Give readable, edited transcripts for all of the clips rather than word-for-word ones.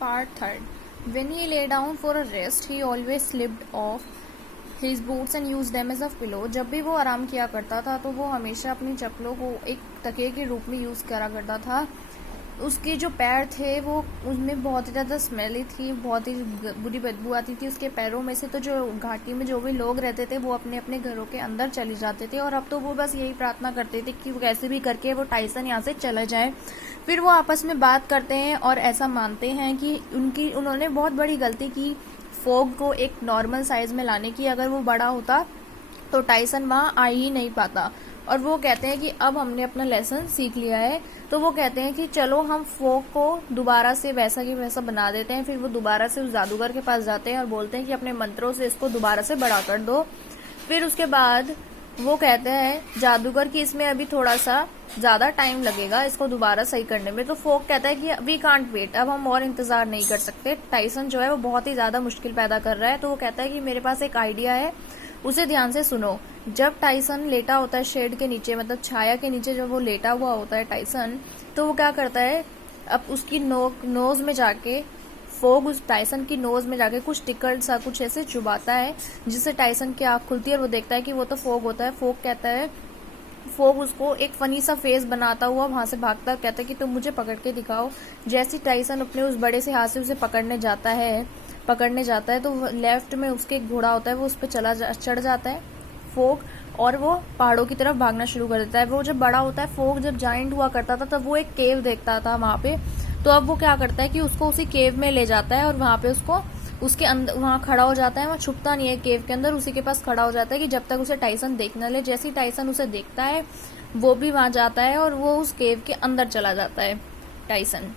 Part third. When he lay down for a rest, he always slipped off his boots and used them as a pillow. जब भी वो आराम किया करता था तो वो हमेशा अपनी चप्पलों को एक तकिए के रूप में यूज़ करा करता था। उसके जो पैर थे वो उसमें बहुत ही ज़्यादा स्मेली थी, बहुत ही बुरी बदबू आती थी उसके पैरों में से। तो जो घाटी में जो भी लोग रहते थे वो अपने अपने घरों के अंदर चले जाते थे और अब तो वो बस यही प्रार्थना करते थे कि वो कैसे भी करके वो टाइसन यहाँ से चला जाए। फिर वो आपस में बात करते हैं और ऐसा मानते हैं कि उन्होंने बहुत बड़ी गलती की फोग को एक नॉर्मल साइज में लाने की। अगर वो बड़ा होता तो टाइसन वहाँ आ ही नहीं पाता। और वो कहते हैं कि अब हमने अपना लेसन सीख लिया है, तो वो कहते हैं कि चलो हम फोग को दोबारा से वैसा की वैसा बना देते हैं। फिर वो दोबारा से उस जादूगर के पास जाते हैं और बोलते हैं कि अपने मंत्रों से इसको दोबारा से बड़ा कर दो। फिर उसके बाद वो कहते हैं जादूगर कि इसमें अभी थोड़ा सा ज्यादा टाइम लगेगा इसको दोबारा सही करने में। तो फोग कहता है कि वी कांट वेट, अब हम और इंतजार नहीं कर सकते। टाइसन जो है वो बहुत ही ज्यादा मुश्किल पैदा कर रहा है। तो वो कहता है कि मेरे पास एक आइडिया है, उसे ध्यान से सुनो। जब टाइसन लेटा होता है शेड के नीचे, मतलब छाया के नीचे जब वो लेटा हुआ होता है टाइसन, तो वो क्या करता है, अब उसकी नोज में जाके फोग उस टाइसन की नोज में जाके कुछ टिकल सा कुछ ऐसे चुबाता है जिससे टाइसन की आंख खुलती है और वो देखता है कि वो तो फोग होता है। फोग कहता है, फोग उसको एक फनी सा फेस बनाता हुआ वहां से भागता, कहता है कि तुम मुझे पकड़ के दिखाओ। जैसे टाइसन अपने उस बड़े से हाथ से उसे पकड़ने जाता है तो लेफ्ट में उसके एक घोड़ा होता है, वो उस पर चढ़ जाता है फोग और वो पहाड़ों की तरफ भागना शुरू कर देता है। वो जब बड़ा होता है, फोग जब जाइंट हुआ करता था तब वो एक केव देखता था वहां पे। तो अब वो क्या करता है कि उसको उसी केव में ले जाता है और वहां पे उसको उसके अंदर वहां खड़ा हो जाता है। वहां छुपता नहीं है केव के अंदर, उसी के पास खड़ा हो जाता है कि जब तक उसे टाइसन देख न ले। जैसे ही टाइसन उसे देखता है वो भी वहां जाता है और वो उस केव के अंदर चला जाता है टाइसन।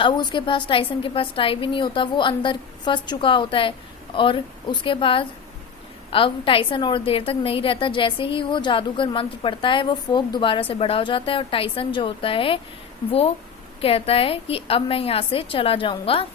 अब उसके पास टाइसन के पास टाइम भी नहीं होता, वो अंदर फंस चुका होता है। और उसके बाद अब टाइसन और देर तक नहीं रहता। जैसे ही वो जादूगर मंत्र पढ़ता है वो फोग दोबारा से बड़ा हो जाता है और टाइसन जो होता है वो कहता है कि अब मैं यहाँ से चला जाऊंगा।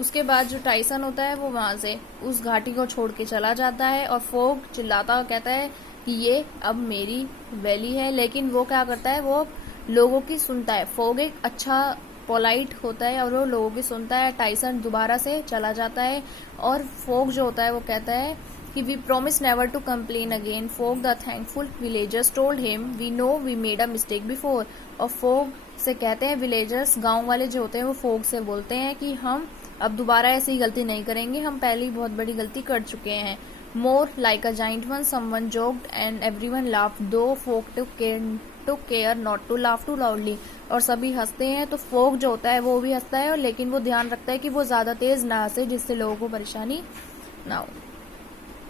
उसके बाद जो टाइसन होता है वो वहां से उस घाटी को छोड़ के चला जाता है और फोग चिल्लाता हुआ कहता है कि ये अब मेरी वैली है। लेकिन वो क्या करता है, वो लोगों की सुनता है। फोग एक अच्छा पोलाइट होता है और वो लोगों की सुनता है। टाइसन दोबारा से चला जाता है और फोग जो होता है वो कहता है कि we promise never to complain again. Fog the thankful villagers told him we know we made a mistake before. और फोग से कहते हैं, विलेजर्स गांव वाले जो होते हैं वो फोग से बोलते हैं कि हम अब दोबारा ऐसी गलती नहीं करेंगे, हम पहले ही बहुत बड़ी गलती कर चुके हैं। More like a giant one someone joked and everyone laughed though fog to care not to laugh too loudly. और सभी हंसते हैं। तो फोग जो होता है वो भी हंसता है, लेकिन वो ध्यान रखता है कि वो ज्यादा तेज ना हंसे जिससे लोगों को परेशानी ना हो।